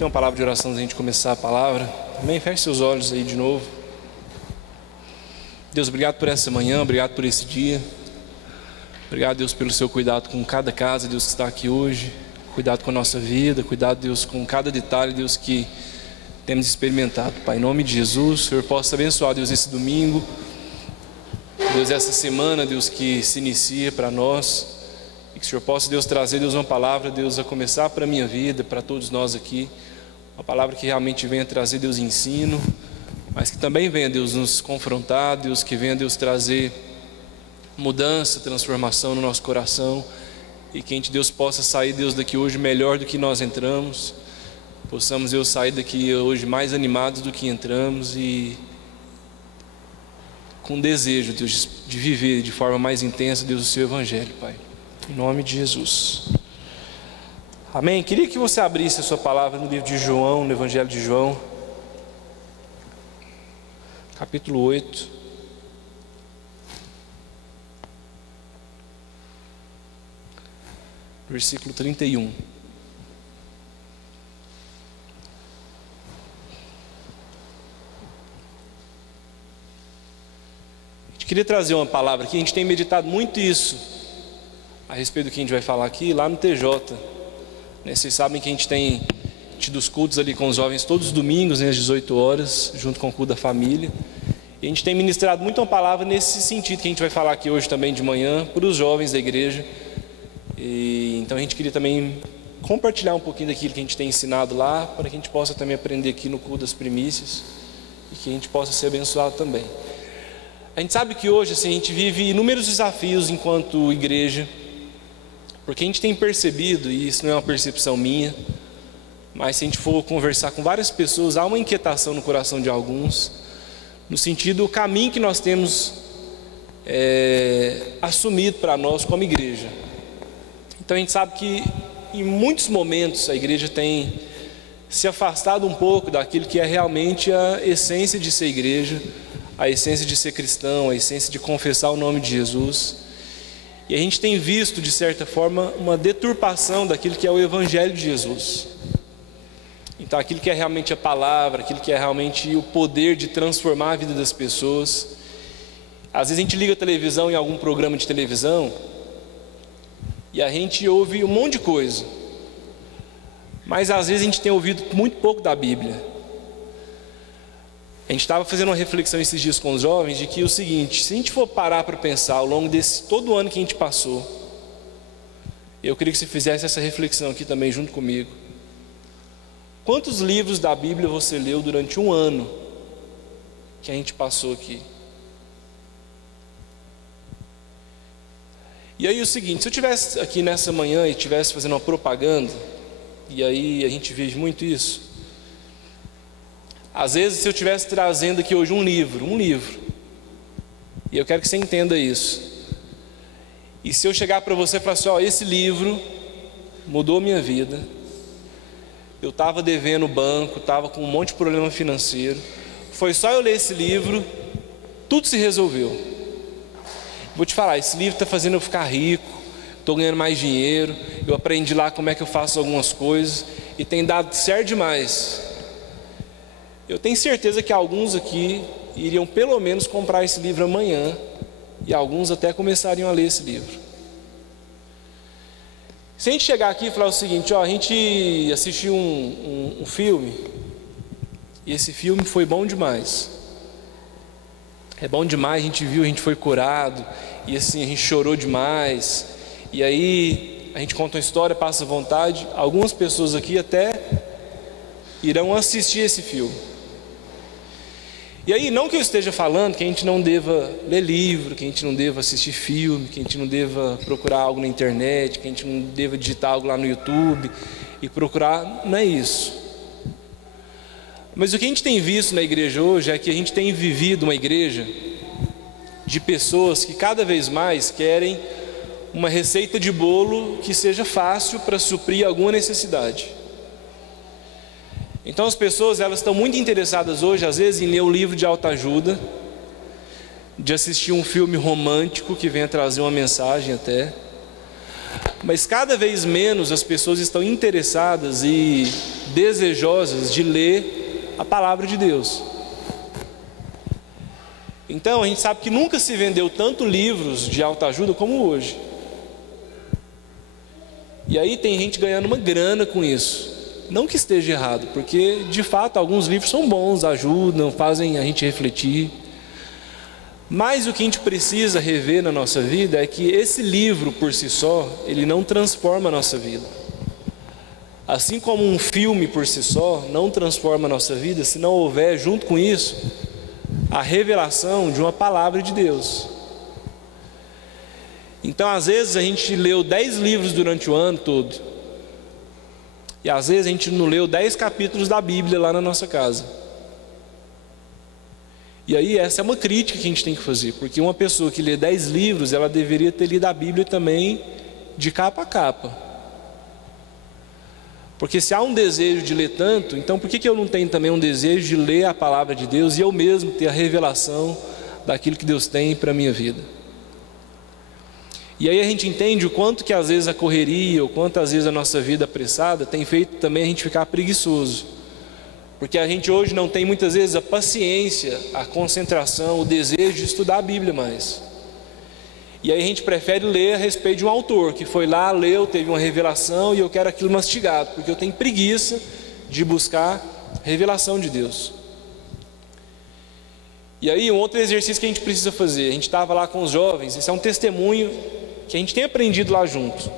ter uma palavra de oração antes de a gente começar a palavra. Amém? Feche seus olhos aí de novo. Deus, obrigado por essa manhã, obrigado por esse dia. Obrigado, Deus, pelo seu cuidado com cada casa, Deus, que está aqui hoje. Cuidado com a nossa vida, cuidado, Deus, com cada detalhe, Deus, que temos experimentado. Pai, em nome de Jesus, o Senhor possa abençoar, Deus, esse domingo. Deus, essa semana, Deus, que se inicia para nós. E que o Senhor possa, Deus, trazer, Deus, uma palavra, Deus, a começar para a minha vida, para todos nós aqui. Uma palavra que realmente venha trazer, Deus, ensino, mas que também venha, Deus, nos confrontar, Deus, que venha, Deus, trazer mudança, transformação no nosso coração. E que a gente, Deus, possa sair, Deus, daqui hoje melhor do que nós entramos. Possamos, Deus, sair daqui hoje mais animados do que entramos e com desejo, Deus, de viver de forma mais intensa, Deus, o seu Evangelho, Pai. Em nome de Jesus. Amém? Queria que você abrisse a sua palavra no livro de João, no Evangelho de João, capítulo 8. Versículo 31. A gente queria trazer uma palavra aqui, a gente tem meditado muito isso a respeito do que a gente vai falar aqui, lá no TJ. Vocês sabem que a gente tem tido os cultos ali com os jovens todos os domingos, às 18 horas, junto com o culto da família. E a gente tem ministrado muito uma palavra nesse sentido que a gente vai falar aqui hoje também de manhã, para os jovens da igreja. Então a gente queria também compartilhar um pouquinho daquilo que a gente tem ensinado lá, para que a gente possa também aprender aqui no culto das primícias e que a gente possa ser abençoado também. A gente sabe que hoje, assim, a gente vive inúmeros desafios enquanto igreja, porque a gente tem percebido, e isso não é uma percepção minha, mas se a gente for conversar com várias pessoas, há uma inquietação no coração de alguns, no sentido do caminho que nós temos assumido para nós como igreja. Então a gente sabe que em muitos momentos a igreja tem se afastado um pouco daquilo que é realmente a essência de ser igreja, a essência de ser cristão, a essência de confessar o nome de Jesus. E a gente tem visto, de certa forma, uma deturpação daquilo que é o Evangelho de Jesus. Então aquilo que é realmente a palavra, aquilo que é realmente o poder de transformar a vida das pessoas. Às vezes a gente liga a televisão em algum programa de televisão e a gente ouve um monte de coisa, mas às vezes a gente tem ouvido muito pouco da Bíblia. A gente estava fazendo uma reflexão esses dias com os jovens de que é o seguinte: se a gente for parar para pensar ao longo desse todo o ano que a gente passou, eu queria que você fizesse essa reflexão aqui também junto comigo. Quantos livros da Bíblia você leu durante um ano que a gente passou aqui? E aí o seguinte, se eu estivesse aqui nessa manhã e estivesse fazendo uma propaganda, e aí a gente vive muito isso, às vezes se eu estivesse trazendo aqui hoje um livro, e eu quero que você entenda isso, e se eu chegar para você e falar assim, ó, esse livro mudou a minha vida, eu estava devendo o banco, estava com um monte de problema financeiro, foi só eu ler esse livro, tudo se resolveu. Vou te falar, esse livro está fazendo eu ficar rico, estou ganhando mais dinheiro, eu aprendi lá como é que eu faço algumas coisas, e tem dado certo demais. Eu tenho certeza que alguns aqui iriam pelo menos comprar esse livro amanhã, e alguns até começariam a ler esse livro. Se a gente chegar aqui e falar o seguinte, ó, a gente assistiu um filme, e esse filme foi bom demais. É bom demais, a gente viu, a gente foi curado, e assim, a gente chorou demais, e aí a gente conta uma história, passa vontade. Algumas pessoas aqui até irão assistir esse filme. E aí, não que eu esteja falando que a gente não deva ler livro, que a gente não deva assistir filme, que a gente não deva procurar algo na internet, que a gente não deva digitar algo lá no YouTube e procurar, não é isso. Mas o que a gente tem visto na igreja hoje é que a gente tem vivido uma igreja de pessoas que cada vez mais querem uma receita de bolo que seja fácil para suprir alguma necessidade. Então as pessoas, elas estão muito interessadas hoje, às vezes, em ler um livro de autoajuda, de assistir um filme romântico que venha trazer uma mensagem até. Mas cada vez menos as pessoas estão interessadas e desejosas de ler a palavra de Deus. Então a gente sabe que nunca se vendeu tanto livros de autoajuda como hoje. E aí tem gente ganhando uma grana com isso. Não que esteja errado, porque de fato alguns livros são bons, ajudam, fazem a gente refletir. Mas o que a gente precisa rever na nossa vida é que esse livro por si só, ele não transforma a nossa vida. Assim como um filme por si só não transforma a nossa vida, se não houver junto com isso a revelação de uma palavra de Deus. Então às vezes a gente leu 10 livros durante o ano todo, e às vezes a gente não leu 10 capítulos da Bíblia lá na nossa casa. E aí essa é uma crítica que a gente tem que fazer, porque uma pessoa que lê 10 livros, ela deveria ter lido a Bíblia também de capa a capa. Porque se há um desejo de ler tanto, então por que eu não tenho também um desejo de ler a palavra de Deus e eu mesmo ter a revelação daquilo que Deus tem para a minha vida? E aí a gente entende o quanto que às vezes a correria, o quanto às vezes a nossa vida apressada tem feito também a gente ficar preguiçoso. Porque a gente hoje não tem muitas vezes a paciência, a concentração, o desejo de estudar a Bíblia mais. E aí a gente prefere ler a respeito de um autor que foi lá, leu, teve uma revelação e eu quero aquilo mastigado, porque eu tenho preguiça de buscar revelação de Deus. E aí um outro exercício que a gente precisa fazer, a gente estava lá com os jovens, esse é um testemunho que a gente tem aprendido lá junto.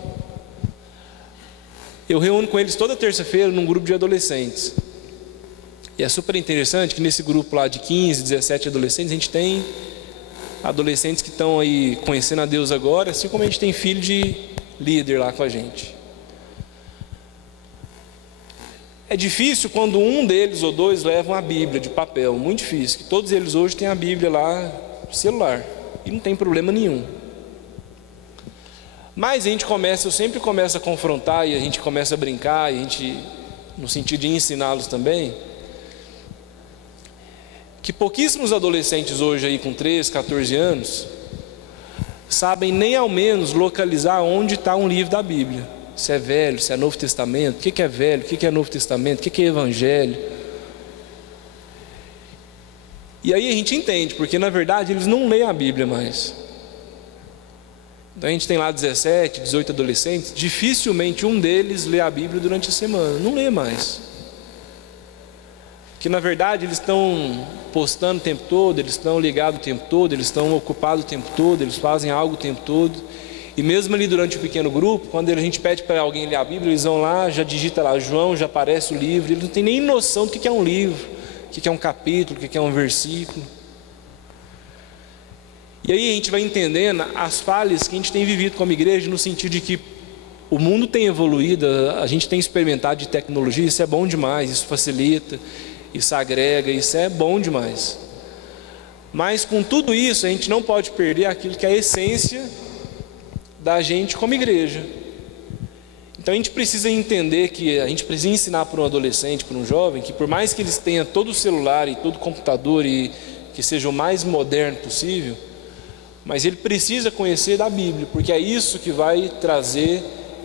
Eu reúno com eles toda terça-feira num grupo de adolescentes. E é super interessante que nesse grupo lá de 15, 17 adolescentes, a gente tem adolescentes que estão aí conhecendo a Deus agora, assim como a gente tem filho de líder lá com a gente. É difícil quando um deles ou dois levam a Bíblia de papel, muito difícil, que todos eles hoje têm a Bíblia lá no celular, e não tem problema nenhum. Mas eu sempre começo a confrontar, e a gente começa a brincar, e a gente, no sentido de ensiná-los também, que pouquíssimos adolescentes hoje aí com 13, 14 anos sabem nem ao menos localizar onde está um livro da Bíblia. Se é velho, se é Novo Testamento, o que é velho, o que é Novo Testamento, o que é Evangelho. E aí a gente entende, porque na verdade eles não leem a Bíblia mais. Então a gente tem lá 17, 18 adolescentes, dificilmente um deles lê a Bíblia durante a semana, não lê mais. Que na verdade eles estão postando o tempo todo, eles estão ligados o tempo todo, eles estão ocupados o tempo todo, eles fazem algo o tempo todo. E mesmo ali durante o pequeno grupo, quando a gente pede para alguém ler a Bíblia, eles vão lá, já digita lá João, já aparece o livro, eles não têm nem noção do que é um livro, o que é um capítulo, o que é um versículo. E aí a gente vai entendendo as falhas que a gente tem vivido como igreja, no sentido de que o mundo tem evoluído, a gente tem experimentado de tecnologia, isso é bom demais, isso facilita, isso agrega, isso é bom demais. Mas com tudo isso a gente não pode perder aquilo que é a essência da gente como igreja. Então a gente precisa entender que a gente precisa ensinar para um adolescente, para um jovem, que por mais que eles tenham todo o celular e todo o computador e que seja o mais moderno possível, mas ele precisa conhecer da Bíblia, porque é isso que vai trazer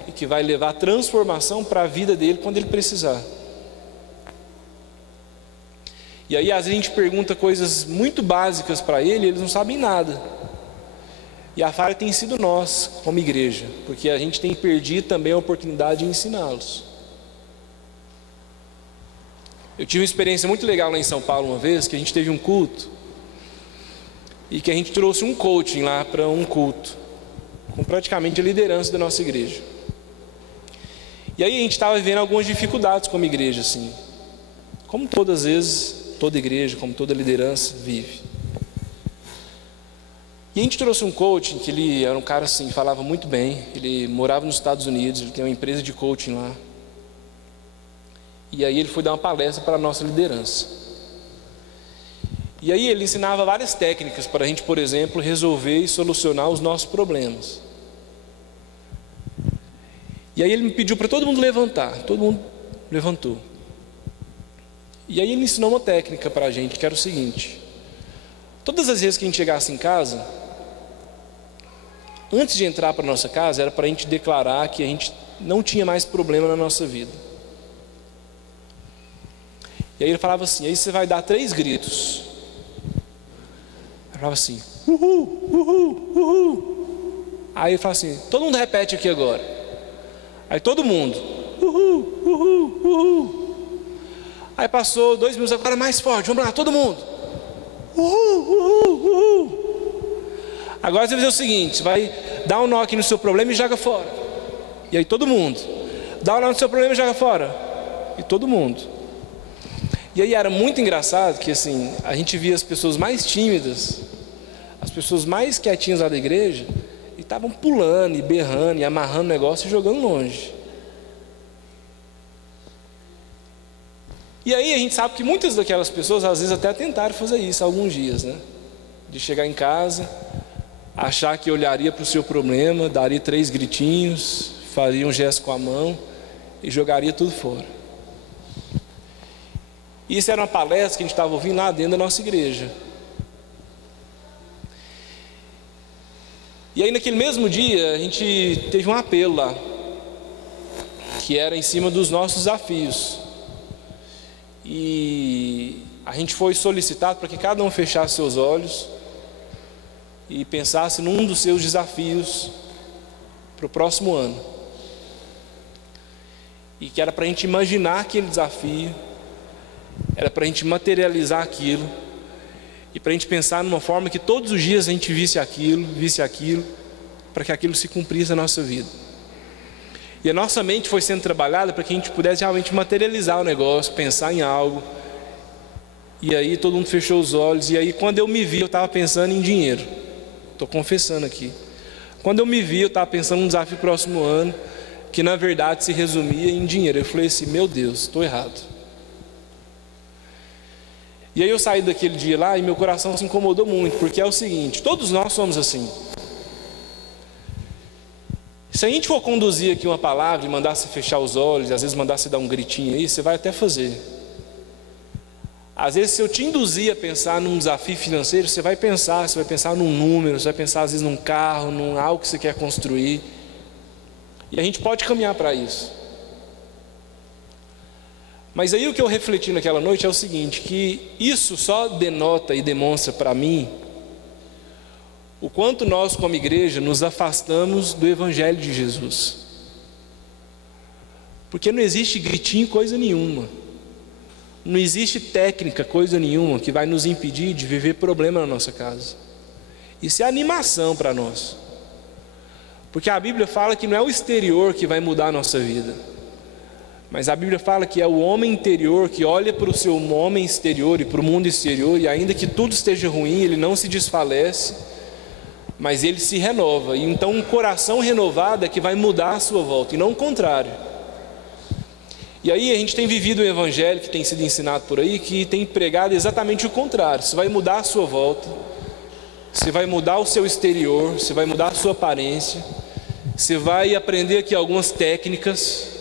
e que vai levar a transformação para a vida dele quando ele precisar. E aí às vezes a gente pergunta coisas muito básicas para ele e eles não sabem nada. E a falha tem sido nós, como igreja, porque a gente tem perdido também a oportunidade de ensiná-los. Eu tive uma experiência muito legal lá em São Paulo uma vez, que a gente teve um culto, e que a gente trouxe um coaching lá para um culto, com praticamente a liderança da nossa igreja. E aí a gente estava vivendo algumas dificuldades como igreja, assim, como todas as vezes, toda igreja, como toda liderança vive. E a gente trouxe um coaching, que ele era um cara assim, falava muito bem, ele morava nos Estados Unidos, ele tem uma empresa de coaching lá. E aí ele foi dar uma palestra para a nossa liderança. E aí ele ensinava várias técnicas para a gente, por exemplo, resolver e solucionar os nossos problemas. E aí ele me pediu para todo mundo levantar, todo mundo levantou. E aí ele ensinou uma técnica para a gente, que era o seguinte: todas as vezes que a gente chegasse em casa, antes de entrar para a nossa casa, era para a gente declarar que a gente não tinha mais problema na nossa vida. E aí ele falava assim, aí você vai dar 3 gritos. Ele falava assim, uhul, uhul, uhul. Aí ele falava assim, todo mundo repete aqui agora. Aí todo mundo, uhul, uhul, uhul. Aí passou 2 minutos, agora mais forte, vamos lá, todo mundo. Uhul, uhul, uhul. Agora você vai fazer o seguinte, vai dar um nó aqui no seu problema e joga fora. E aí todo mundo, dá um nó no seu problema e joga fora. E todo mundo. E aí era muito engraçado que assim, a gente via as pessoas mais tímidas, as pessoas mais quietinhas lá da igreja, e estavam pulando e berrando e amarrando o negócio e jogando longe. E aí a gente sabe que muitas daquelas pessoas às vezes até tentaram fazer isso alguns dias, né? De chegar em casa, achar que olharia para o seu problema, daria 3 gritinhos, faria um gesto com a mão e jogaria tudo fora. Isso era uma palestra que a gente estava ouvindo lá dentro da nossa igreja. E aí naquele mesmo dia a gente teve um apelo lá, que era em cima dos nossos desafios. E a gente foi solicitado para que cada um fechasse seus olhos e pensasse num dos seus desafios para o próximo ano. E que era para a gente imaginar aquele desafio, era para a gente materializar aquilo, e para a gente pensar numa forma que todos os dias a gente visse aquilo, para que aquilo se cumprisse na nossa vida. E a nossa mente foi sendo trabalhada para que a gente pudesse realmente materializar o negócio, pensar em algo. E aí todo mundo fechou os olhos, e aí quando eu me vi, eu estava pensando em dinheiro. Estou confessando aqui. Quando eu me vi, eu estava pensando num desafio próximo ano, que na verdade se resumia em dinheiro. Eu falei assim, meu Deus, estou errado. E aí eu saí daquele dia lá e meu coração se incomodou muito, porque é o seguinte, todos nós somos assim. Se a gente for conduzir aqui uma palavra e mandar você fechar os olhos, e às vezes mandar você dar um gritinho aí, você vai até fazer. Às vezes se eu te induzir a pensar num desafio financeiro, você vai pensar num número, você vai pensar às vezes num carro, num algo que você quer construir. E a gente pode caminhar para isso. Mas aí o que eu refleti naquela noite é o seguinte, que isso só denota e demonstra para mim o quanto nós como igreja nos afastamos do Evangelho de Jesus. Porque não existe gritinho coisa nenhuma, não existe técnica coisa nenhuma que vai nos impedir de viver problema na nossa casa. Isso é animação para nós, porque a Bíblia fala que não é o exterior que vai mudar a nossa vida, mas a Bíblia fala que é o homem interior que olha para o seu homem exterior e para o mundo exterior, e ainda que tudo esteja ruim, ele não se desfalece, mas ele se renova. E então um coração renovado é que vai mudar a sua volta, e não o contrário. E aí a gente tem vivido um evangelho que tem sido ensinado por aí, que tem pregado exatamente o contrário. Você vai mudar a sua volta, você vai mudar o seu exterior, você vai mudar a sua aparência, você vai aprender aqui algumas técnicas,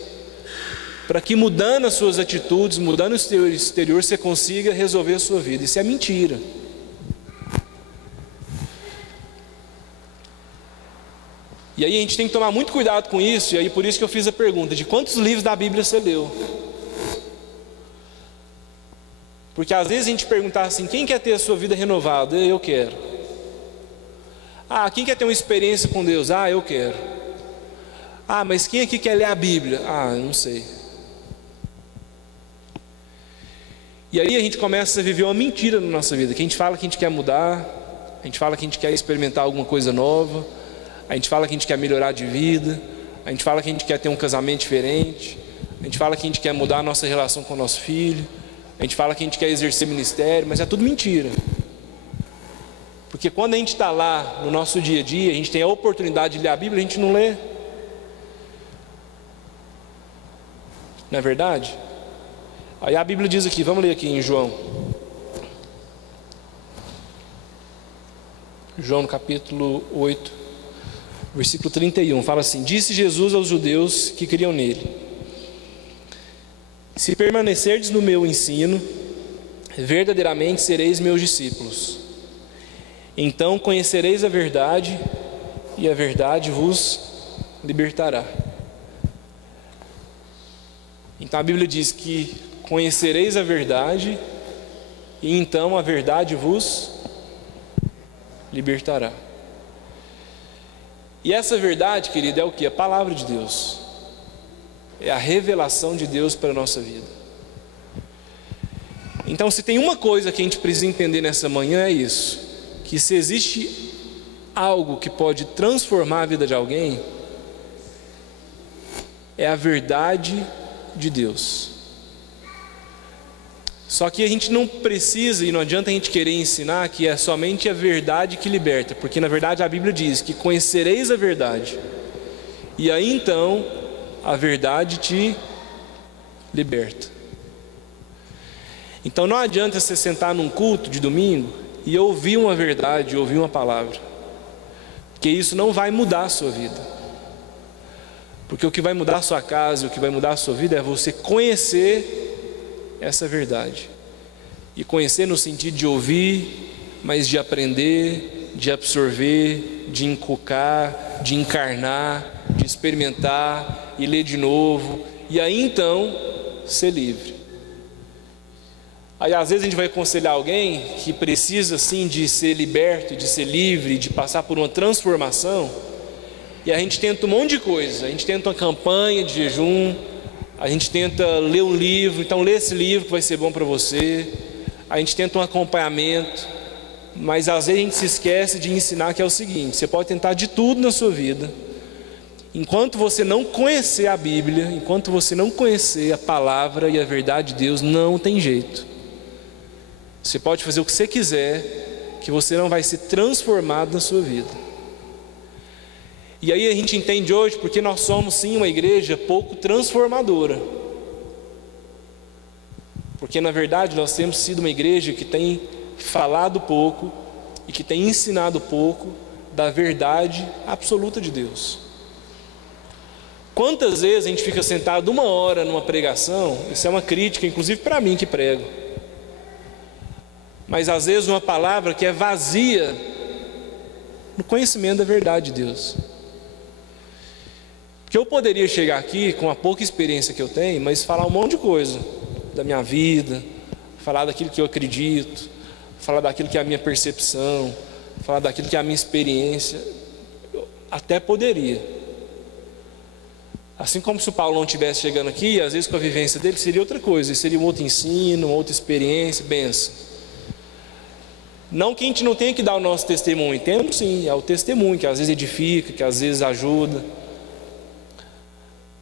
para que mudando as suas atitudes, mudando o seu exterior, você consiga resolver a sua vida. Isso é mentira. E aí a gente tem que tomar muito cuidado com isso, e aí por isso que eu fiz a pergunta, de quantos livros da Bíblia você leu? Porque às vezes a gente perguntar assim, quem quer ter a sua vida renovada? Eu quero. Ah, quem quer ter uma experiência com Deus? Ah, eu quero. Ah, mas quem aqui quer ler a Bíblia? Ah, eu não sei. E aí a gente começa a viver uma mentira na nossa vida, que a gente fala que a gente quer mudar, a gente fala que a gente quer experimentar alguma coisa nova, a gente fala que a gente quer melhorar de vida, a gente fala que a gente quer ter um casamento diferente, a gente fala que a gente quer mudar a nossa relação com o nosso filho, a gente fala que a gente quer exercer ministério, mas é tudo mentira. Porque quando a gente está lá no nosso dia a dia, a gente tem a oportunidade de ler a Bíblia, a gente não lê. Não é verdade? Aí a Bíblia diz aqui, vamos ler aqui em João no capítulo 8, versículo 31, fala assim: disse Jesus aos judeus que criam nele: se permanecerdes no meu ensino, verdadeiramente sereis meus discípulos. Então conhecereis a verdade, e a verdade vos libertará. Então a Bíblia diz que conhecereis a verdade, e então a verdade vos libertará. E essa verdade, querido, é o que? A palavra de Deus. É a revelação de Deus para a nossa vida. Então, se tem uma coisa que a gente precisa entender nessa manhã, é isso: que se existe algo que pode transformar a vida de alguém, é a verdade de Deus. Só que a gente não precisa e não adianta a gente querer ensinar que é somente a verdade que liberta, porque na verdade a Bíblia diz que conhecereis a verdade, e aí então a verdade te liberta. Então não adianta você sentar num culto de domingo e ouvir uma verdade, ouvir uma palavra, porque isso não vai mudar a sua vida. Porque o que vai mudar a sua casa, o que vai mudar a sua vida é você conhecer essa verdade. E conhecer no sentido de ouvir, mas de aprender, de absorver, de inculcar, de encarnar, de experimentar e ler de novo, e aí então ser livre. Aí às vezes a gente vai aconselhar alguém que precisa assim de ser liberto, de ser livre, de passar por uma transformação, e a gente tenta um monte de coisa. A gente tenta uma campanha de jejum, a gente tenta ler um livro, então lê esse livro que vai ser bom para você. A gente tenta um acompanhamento, mas às vezes a gente se esquece de ensinar que é o seguinte: você pode tentar de tudo na sua vida, enquanto você não conhecer a Bíblia, enquanto você não conhecer a palavra e a verdade de Deus, não tem jeito. Você pode fazer o que você quiser, que você não vai ser transformado na sua vida. E aí a gente entende hoje porque nós somos sim uma igreja pouco transformadora, porque na verdade nós temos sido uma igreja que tem falado pouco e que tem ensinado pouco da verdade absoluta de Deus. Quantas vezes a gente fica sentado 1 hora numa pregação, isso é uma crítica inclusive para mim que prego, mas às vezes uma palavra que é vazia no conhecimento da verdade de Deus. Porque eu poderia chegar aqui com a pouca experiência que eu tenho, mas falar um monte de coisa da minha vida, falar daquilo que eu acredito, falar daquilo que é a minha percepção, falar daquilo que é a minha experiência. Eu até poderia. Assim como se o Paulo não estivesse chegando aqui, às vezes com a vivência dele seria outra coisa, seria um outro ensino, uma outra experiência, benção. Não que a gente não tenha que dar o nosso testemunho, temos sim, é o testemunho que às vezes edifica, que às vezes ajuda.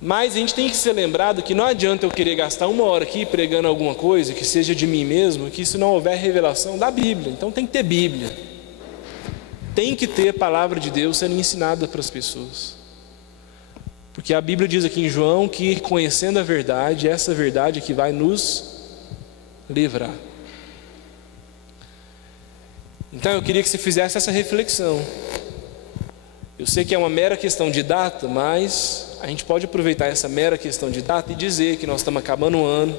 Mas a gente tem que ser lembrado que não adianta eu querer gastar 1 hora aqui pregando alguma coisa que seja de mim mesmo, que se não houver revelação da Bíblia. Então tem que ter Bíblia, tem que ter a palavra de Deus sendo ensinada para as pessoas, porque a Bíblia diz aqui em João que conhecendo a verdade, essa verdade é que vai nos livrar. Então eu queria que você fizesse essa reflexão. Eu sei que é uma mera questão de data, mas a gente pode aproveitar essa mera questão de data e dizer que nós estamos acabando um ano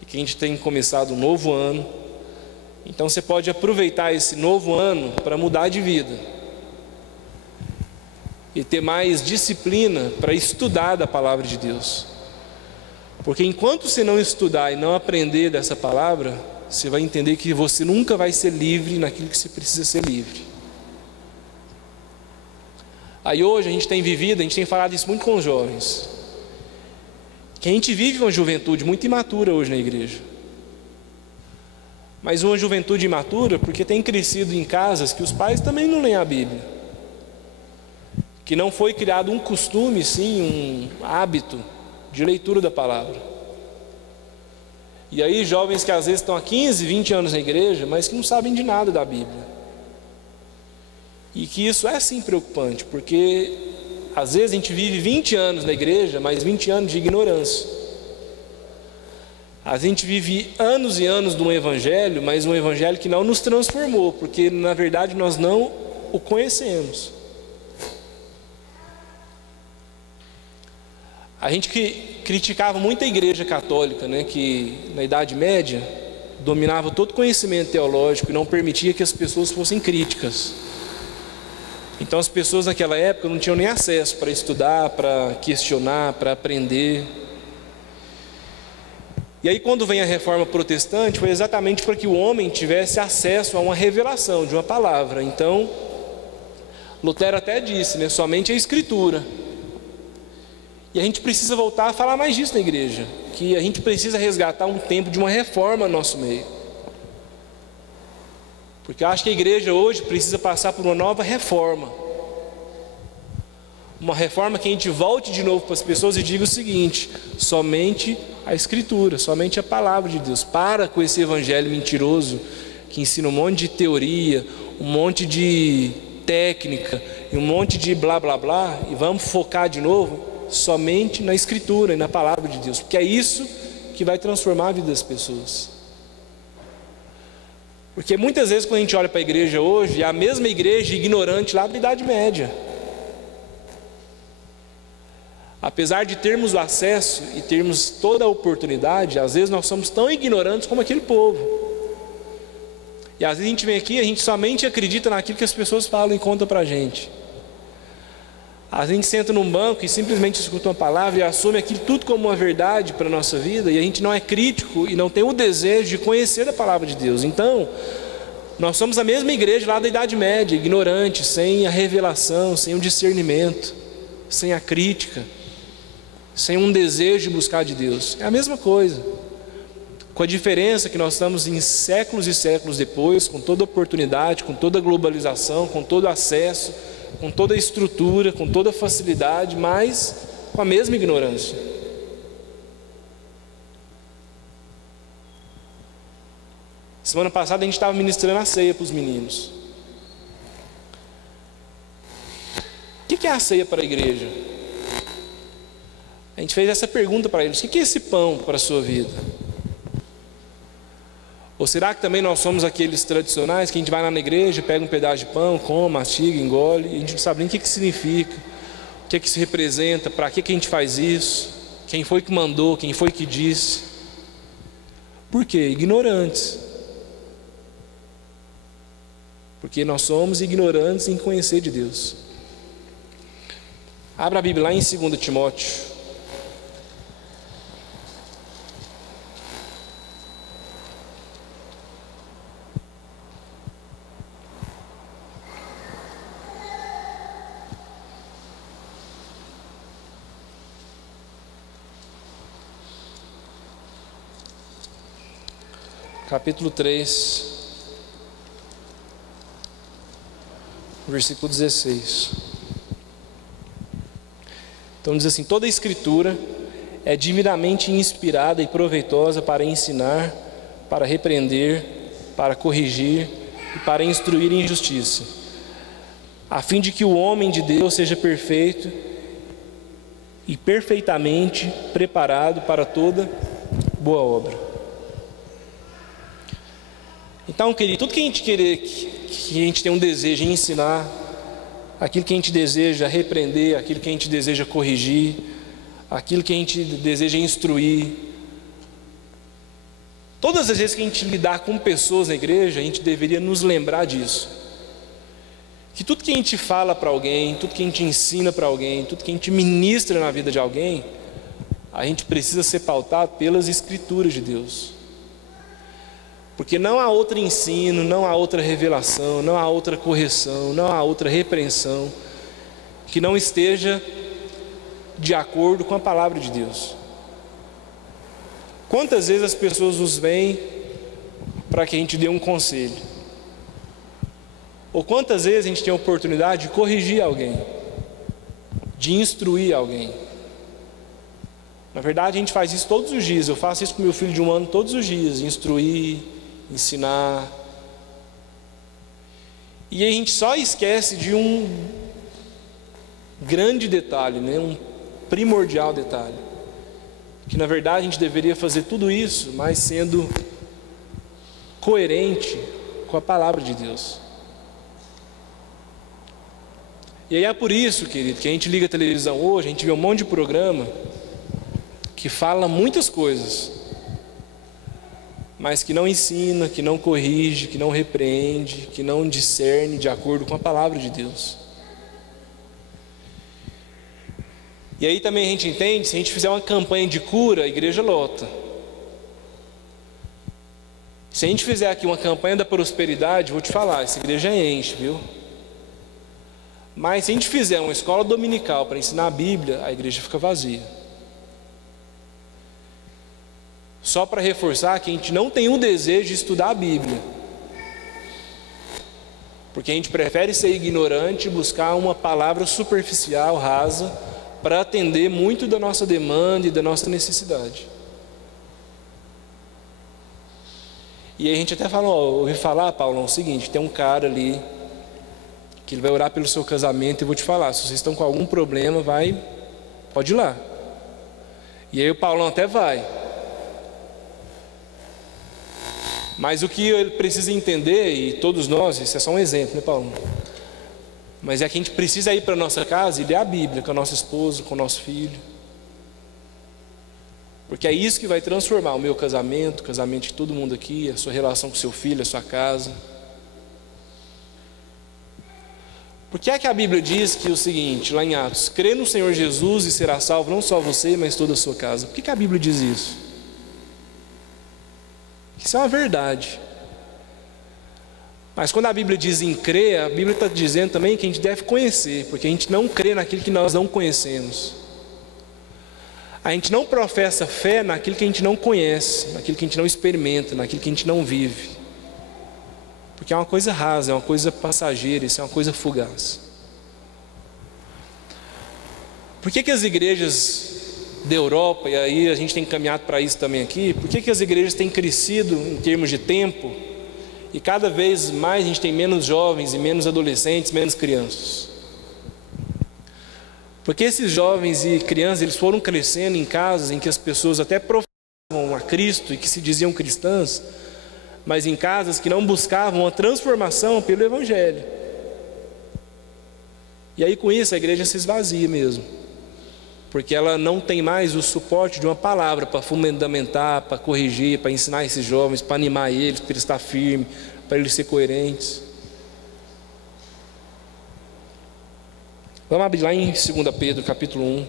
e que a gente tem começado um novo ano. Então você pode aproveitar esse novo ano para mudar de vida e ter mais disciplina para estudar da palavra de Deus, porque enquanto você não estudar e não aprender dessa palavra, você vai entender que você nunca vai ser livre naquilo que você precisa ser livre. Aí hoje a gente tem falado isso muito com os jovens, que a gente vive uma juventude muito imatura hoje na igreja, mas uma juventude imatura porque tem crescido em casas que os pais também não leem a Bíblia, que não foi criado um costume, sim, um hábito de leitura da palavra. E aí jovens que às vezes estão há 15, 20 anos na igreja, mas que não sabem de nada da Bíblia. E que isso é sim preocupante, porque às vezes a gente vive 20 anos na igreja, mas 20 anos de ignorância. A gente vive anos e anos de um evangelho, mas um evangelho que não nos transformou, porque na verdade nós não o conhecemos. A gente que criticava muito a igreja católica, né, que na Idade Média dominava todo conhecimento teológico e não permitia que as pessoas fossem críticas. Então as pessoas naquela época não tinham nem acesso para estudar, para questionar, para aprender. E aí quando vem a reforma protestante, foi exatamente para que o homem tivesse acesso a uma revelação de uma palavra. Então, Lutero até disse, né, somente a Escritura. E a gente precisa voltar a falar mais disso na igreja, que a gente precisa resgatar um tempo de uma reforma no nosso meio. Porque eu acho que a igreja hoje precisa passar por uma nova reforma. Uma reforma que a gente volte de novo para as pessoas e diga o seguinte: somente a Escritura, somente a palavra de Deus. Para com esse evangelho mentiroso que ensina um monte de teoria, um monte de técnica e um monte de blá blá blá, e vamos focar de novo somente na Escritura e na palavra de Deus, porque é isso que vai transformar a vida das pessoas. Porque muitas vezes quando a gente olha para a igreja hoje, é a mesma igreja ignorante lá da Idade Média. Apesar de termos o acesso e termos toda a oportunidade, às vezes nós somos tão ignorantes como aquele povo. E às vezes a gente vem aqui e a gente somente acredita naquilo que as pessoas falam e contam para a gente. Às vezes a gente senta num banco e simplesmente escuta uma palavra e assume aquilo tudo como uma verdade para a nossa vida, e a gente não é crítico e não tem o desejo de conhecer a palavra de Deus. Então, nós somos a mesma igreja lá da Idade Média, ignorante, sem a revelação, sem o discernimento, sem a crítica, sem um desejo de buscar de Deus. É a mesma coisa, com a diferença que nós estamos em séculos e séculos depois, com toda a oportunidade, com toda a globalização, com todo o acesso, com toda a estrutura, com toda a facilidade, mas com a mesma ignorância. Semana passada a gente estava ministrando a ceia para os meninos. O que é a ceia para a igreja? A gente fez essa pergunta para eles: o que é esse pão para a sua vida? Ou será que também nós somos aqueles tradicionais que a gente vai lá na igreja, pega um pedaço de pão, come, mastiga, engole, e a gente não sabe nem o que significa, o que isso representa, para que a gente faz isso, quem foi que mandou, quem foi que disse? Por quê? Ignorantes. Porque nós somos ignorantes em conhecer de Deus. Abra a Bíblia lá em 2 Timóteo. Capítulo 3, versículo 16. Então diz assim: toda a Escritura é divinamente inspirada e proveitosa para ensinar, para repreender, para corrigir e para instruir em justiça, a fim de que o homem de Deus seja perfeito e perfeitamente preparado para toda boa obra. Então, querido, tudo que a gente querer, que a gente tem um desejo em ensinar, aquilo que a gente deseja repreender, aquilo que a gente deseja corrigir, aquilo que a gente deseja instruir, todas as vezes que a gente lidar com pessoas na igreja, a gente deveria nos lembrar disso. Que tudo que a gente fala para alguém, tudo que a gente ensina para alguém, tudo que a gente ministra na vida de alguém, a gente precisa ser pautado pelas Escrituras de Deus. Porque não há outro ensino, não há outra revelação, não há outra correção, não há outra repreensão que não esteja de acordo com a palavra de Deus. Quantas vezes as pessoas nos veem para que a gente dê um conselho? Ou quantas vezes a gente tem a oportunidade de corrigir alguém, de instruir alguém? Na verdade a gente faz isso todos os dias. Eu faço isso com meu filho de 1 ano todos os dias, instruir, ensinar. E a gente só esquece de um grande detalhe, né? Um primordial detalhe, que na verdade a gente deveria fazer tudo isso, mas sendo coerente com a palavra de Deus. E aí é por isso, querido, que a gente liga a televisão hoje, a gente vê um monte de programa que fala muitas coisas, mas que não ensina, que não corrige, que não repreende, que não discerne de acordo com a palavra de Deus. E aí também a gente entende, se a gente fizer uma campanha de cura, a igreja lota. Se a gente fizer aqui uma campanha da prosperidade, vou te falar, essa igreja enche, viu? Mas se a gente fizer uma escola dominical para ensinar a Bíblia, a igreja fica vazia. Só para reforçar que a gente não tem um desejo de estudar a Bíblia, porque a gente prefere ser ignorante e buscar uma palavra superficial, rasa, para atender muito da nossa demanda e da nossa necessidade. E aí a gente até fala, ouvi falar, Paulo, é o seguinte, tem um cara ali que ele vai orar pelo seu casamento e eu vou te falar, se vocês estão com algum problema, pode ir lá. E aí o Paulão até vai. Mas o que ele precisa entender, e todos nós, isso é só um exemplo, né, Paulo? Mas é que a gente precisa ir para a nossa casa e ler a Bíblia com a nossa esposa, com o nosso filho. Porque é isso que vai transformar o meu casamento, o casamento de todo mundo aqui, a sua relação com o seu filho, a sua casa. Por que é que a Bíblia diz que o seguinte, lá em Atos, crê no Senhor Jesus e será salvo não só você, mas toda a sua casa? Por que a Bíblia diz isso? Isso é uma verdade. Mas quando a Bíblia diz em crer, a Bíblia está dizendo também que a gente deve conhecer, porque a gente não crê naquilo que nós não conhecemos. A gente não professa fé naquilo que a gente não conhece, naquilo que a gente não experimenta, naquilo que a gente não vive. Porque é uma coisa rasa, é uma coisa passageira, isso é uma coisa fugaz. Por que as igrejas da Europa, e aí a gente tem caminhado para isso também aqui, por que as igrejas têm crescido em termos de tempo, e cada vez mais a gente tem menos jovens e menos adolescentes, menos crianças? Porque esses jovens e crianças, eles foram crescendo em casas em que as pessoas até professavam a Cristo e que se diziam cristãs, mas em casas que não buscavam a transformação pelo Evangelho. E aí com isso a igreja se esvazia mesmo, porque ela não tem mais o suporte de uma palavra para fundamentar, para corrigir, para ensinar esses jovens, para animar eles, para eles estar firmes, para eles ser coerentes. Vamos abrir lá em 2 Pedro, capítulo 1.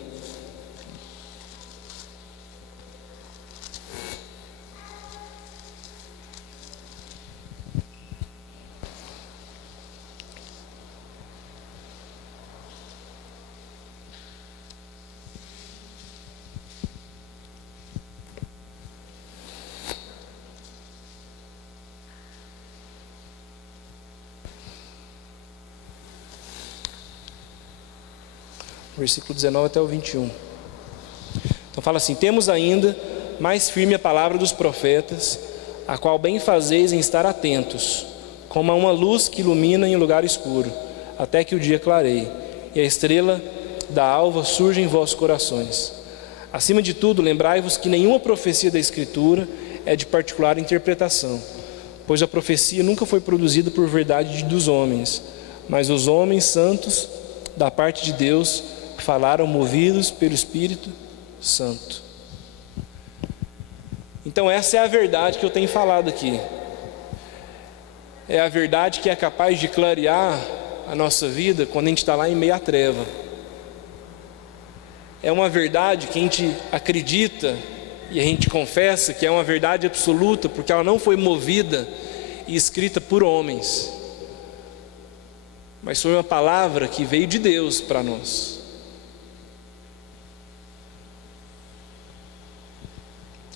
Versículo 19 até o 21. Então fala assim: temos ainda mais firme a palavra dos profetas, a qual bem fazeis em estar atentos, como a uma luz que ilumina em um lugar escuro, até que o dia clareie, e a estrela da alva surja em vossos corações. Acima de tudo, lembrai-vos que nenhuma profecia da Escritura é de particular interpretação, pois a profecia nunca foi produzida por verdade dos homens, mas os homens santos, da parte de Deus, falaram movidos pelo Espírito Santo. Então essa é a verdade que eu tenho falado aqui. É a verdade que é capaz de clarear a nossa vida quando a gente está lá em meio à treva. É uma verdade que a gente acredita e a gente confessa que é uma verdade absoluta, porque ela não foi movida e escrita por homens, mas foi uma palavra que veio de Deus para nós.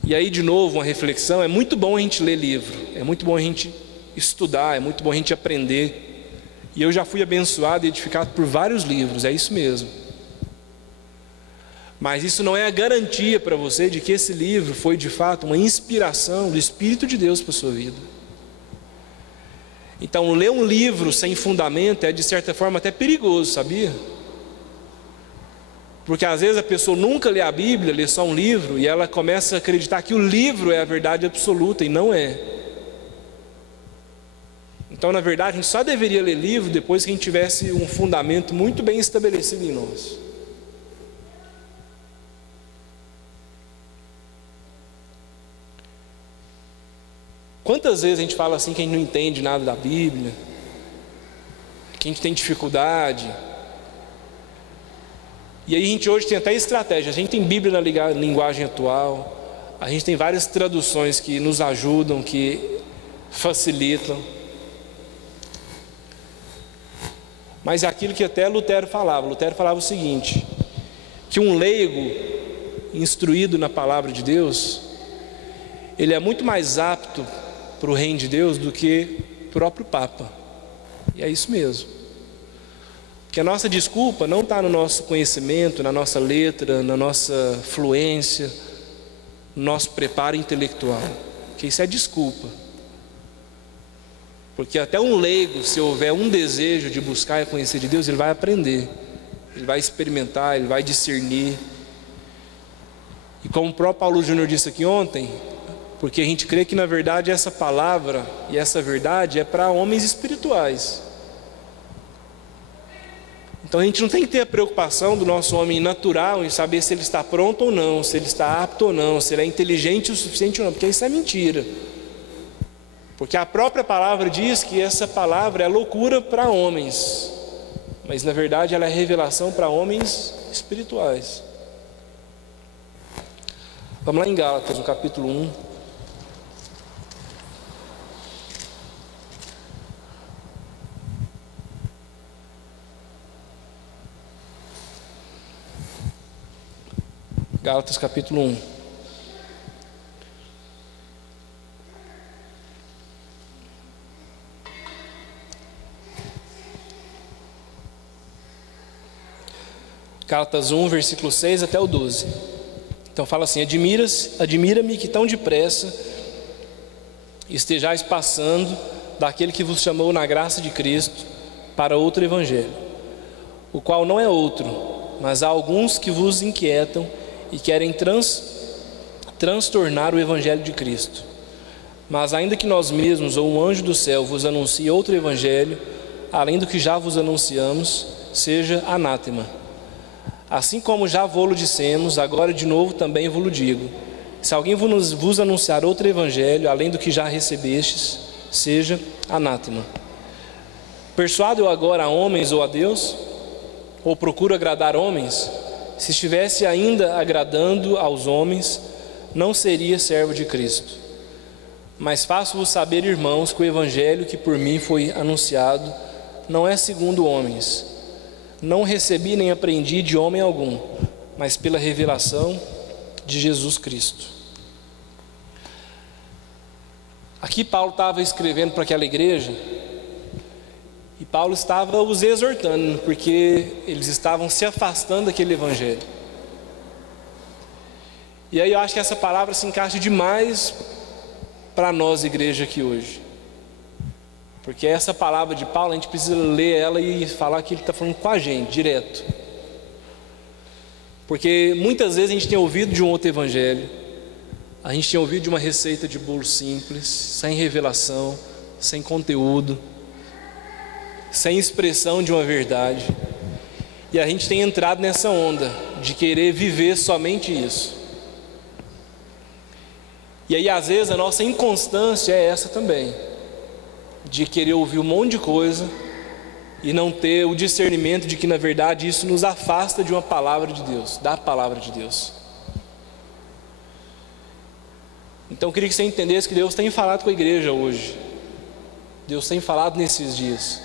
E aí de novo uma reflexão: é muito bom a gente ler livro, é muito bom a gente estudar, é muito bom a gente aprender. E eu já fui abençoado e edificado por vários livros, é isso mesmo. Mas isso não é a garantia para você de que esse livro foi de fato uma inspiração do Espírito de Deus para a sua vida. Então ler um livro sem fundamento é de certa forma até perigoso, sabia? Porque às vezes a pessoa nunca lê a Bíblia, lê só um livro, e ela começa a acreditar que o livro é a verdade absoluta, e não é. Então na verdade a gente só deveria ler livro depois que a gente tivesse um fundamento muito bem estabelecido em nós. Quantas vezes a gente fala assim que a gente não entende nada da Bíblia, que a gente tem dificuldade, e aí a gente hoje tem até estratégia. A gente tem Bíblia na linguagem atual, a gente tem várias traduções que nos ajudam, que facilitam. Mas é aquilo que até Lutero falava. Lutero falava o seguinte: que um leigo instruído na palavra de Deus, ele é muito mais apto para o reino de Deus do que o próprio Papa. E é isso mesmo. Porque a nossa desculpa não está no nosso conhecimento, na nossa letra, na nossa fluência, no nosso preparo intelectual. Porque isso é desculpa. Porque até um leigo, se houver um desejo de buscar e conhecer de Deus, ele vai aprender, ele vai experimentar, ele vai discernir. E como o próprio Paulo Júnior disse aqui ontem, porque a gente crê que na verdade essa palavra e essa verdade é para homens espirituais. Então a gente não tem que ter a preocupação do nosso homem natural em saber se ele está pronto ou não, se ele está apto ou não, se ele é inteligente o suficiente ou não, porque isso é mentira. Porque a própria palavra diz que essa palavra é loucura para homens, mas na verdade ela é revelação para homens espirituais. Vamos lá em Gálatas, no capítulo 1. Gálatas capítulo 1. Gálatas 1, versículo 6 até o 12. Então fala assim: admira-me que tão depressa estejais passando daquele que vos chamou na graça de Cristo para outro evangelho, o qual não é outro, mas há alguns que vos inquietam e querem transtornar o evangelho de Cristo. Mas ainda que nós mesmos ou um anjo do céu vos anuncie outro evangelho, além do que já vos anunciamos, seja anátema. Assim como já vô-lo dissemos, agora de novo também vô-lo digo: se alguém vos anunciar outro evangelho, além do que já recebestes, seja anátema. Persuado eu agora a homens ou a Deus? Ou procuro agradar homens? Se estivesse ainda agradando aos homens, não seria servo de Cristo. Mas faço-vos saber, irmãos, que o evangelho que por mim foi anunciado não é segundo homens. Não recebi nem aprendi de homem algum, mas pela revelação de Jesus Cristo. Aqui Paulo estava escrevendo para aquela igreja, e Paulo estava os exortando, porque eles estavam se afastando daquele evangelho. E aí eu acho que essa palavra se encaixa demais para nós, igreja, aqui hoje. Porque essa palavra de Paulo, a gente precisa ler ela e falar que ele está falando com a gente, direto. Porque muitas vezes a gente tem ouvido de um outro evangelho, a gente tem ouvido de uma receita de bolo simples, sem revelação, sem conteúdo, sem expressão de uma verdade. E a gente tem entrado nessa onda de querer viver somente isso. E aí às vezes a nossa inconstância é essa também, de querer ouvir um monte de coisa e não ter o discernimento de que na verdade isso nos afasta de uma palavra de Deus, da palavra de Deus. Então eu queria que você entendesse que Deus tem falado com a igreja hoje, Deus tem falado nesses dias,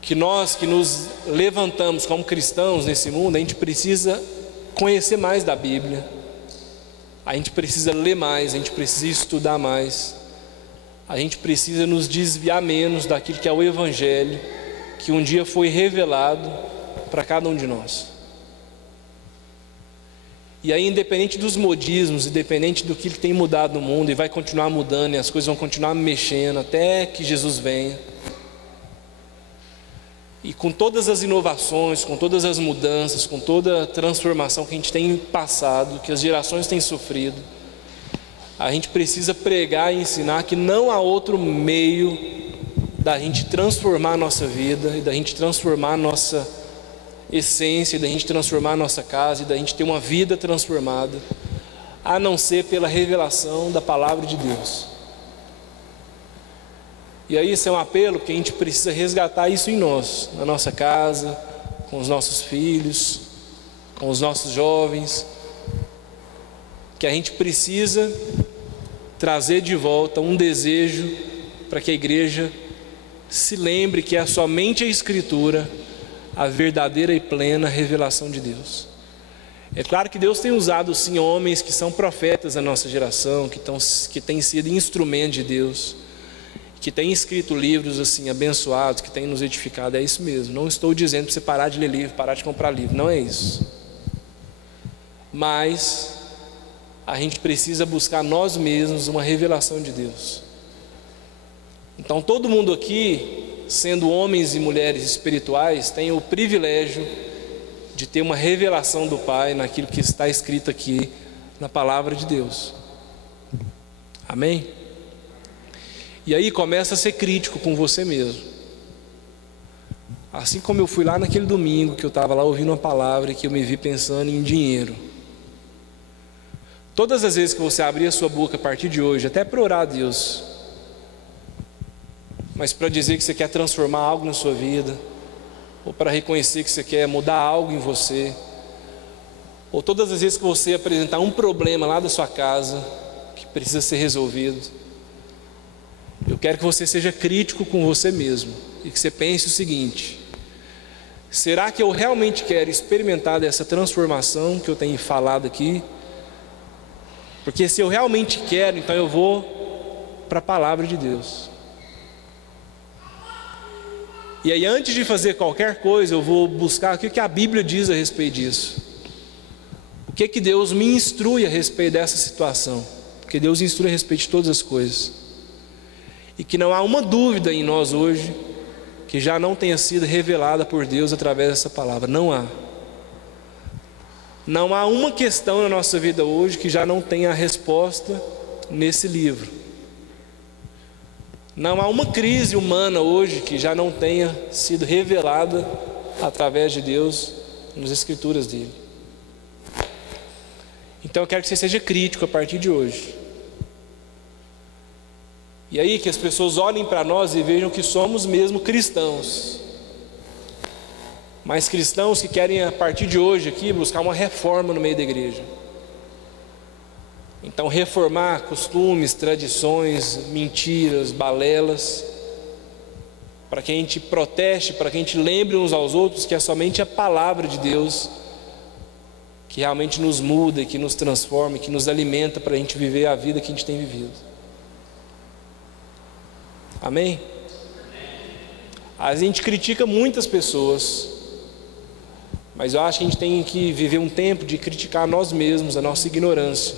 que nós que nos levantamos como cristãos nesse mundo, a gente precisa conhecer mais da Bíblia, a gente precisa ler mais, a gente precisa estudar mais, a gente precisa nos desviar menos daquilo que é o evangelho, que um dia foi revelado para cada um de nós. E aí, independente dos modismos, independente do que tem mudado no mundo, e vai continuar mudando, e as coisas vão continuar mexendo até que Jesus venha, e com todas as inovações, com todas as mudanças, com toda a transformação que a gente tem passado, que as gerações têm sofrido, a gente precisa pregar e ensinar que não há outro meio da gente transformar a nossa vida, e da gente transformar a nossa essência, e da gente transformar a nossa casa, e da gente ter uma vida transformada, a não ser pela revelação da palavra de Deus. E aí isso é um apelo, porque a gente precisa resgatar isso em nós, na nossa casa, com os nossos filhos, com os nossos jovens, que a gente precisa trazer de volta um desejo para que a igreja se lembre que é somente a Escritura a verdadeira e plena revelação de Deus. É claro que Deus tem usado sim homens que são profetas da nossa geração, que têm sido instrumentos de Deus, que têm escrito livros assim abençoados, que têm nos edificado. É isso mesmo. Não estou dizendo para você parar de ler livro, parar de comprar livro, não é isso. Mas a gente precisa buscar nós mesmos uma revelação de Deus. Então todo mundo aqui, sendo homens e mulheres espirituais, tem o privilégio de ter uma revelação do Pai naquilo que está escrito aqui na palavra de Deus. Amém? E aí começa a ser crítico com você mesmo. Assim como eu fui lá naquele domingo que eu estava lá ouvindo uma palavra e que eu me vi pensando em dinheiro. Todas as vezes que você abrir a sua boca a partir de hoje, até para orar a Deus, mas para dizer que você quer transformar algo na sua vida, ou para reconhecer que você quer mudar algo em você, ou todas as vezes que você apresentar um problema lá da sua casa que precisa ser resolvido, eu quero que você seja crítico com você mesmo e que você pense o seguinte: será que eu realmente quero experimentar dessa transformação que eu tenho falado aqui? Porque se eu realmente quero, então eu vou para a palavra de Deus. E aí, antes de fazer qualquer coisa, eu vou buscar o que a Bíblia diz a respeito disso. O que Deus me instrui a respeito dessa situação. Porque Deus instrui a respeito de todas as coisas. E que não há uma dúvida em nós hoje que já não tenha sido revelada por Deus através dessa palavra. Não há. Não há uma questão na nossa vida hoje que já não tenha a resposta nesse livro. Não há uma crise humana hoje que já não tenha sido revelada através de Deus nas Escrituras dele. Então eu quero que você seja crítico a partir de hoje. E aí que as pessoas olhem para nós e vejam que somos mesmo cristãos. Mas cristãos que querem a partir de hoje aqui buscar uma reforma no meio da igreja. Então reformar costumes, tradições, mentiras, balelas, para que a gente proteste, para que a gente lembre uns aos outros que é somente a palavra de Deus que realmente nos muda, que nos transforma, que nos alimenta para a gente viver a vida que a gente tem vivido. Amém? A gente critica muitas pessoas, mas eu acho que a gente tem que viver um tempo de criticar nós mesmos, a nossa ignorância,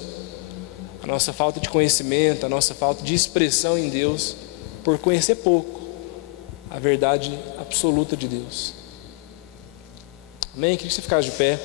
a nossa falta de conhecimento, a nossa falta de expressão em Deus, por conhecer pouco a verdade absoluta de Deus. Amém? Queria que você ficasse de pé.